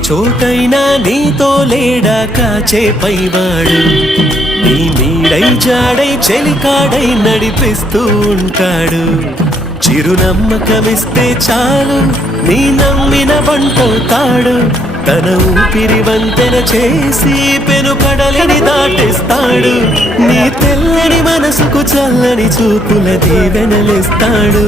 చోటైనా నీతో లేడా కాచే పైవాడు నీ నీడై జాడై చెలికాడై నడిపిస్తూ ఉంటాడు చిరునమ్మకమిస్తే చాలు నీ నమ్మిన బంటవుతాడు తన ఊపిరి వంతెన చేసి పెనుకడలిని దాటిస్తాడు నీ తెల్లని మనసుకు చల్లని చూపుల దీవెనలిస్తాడు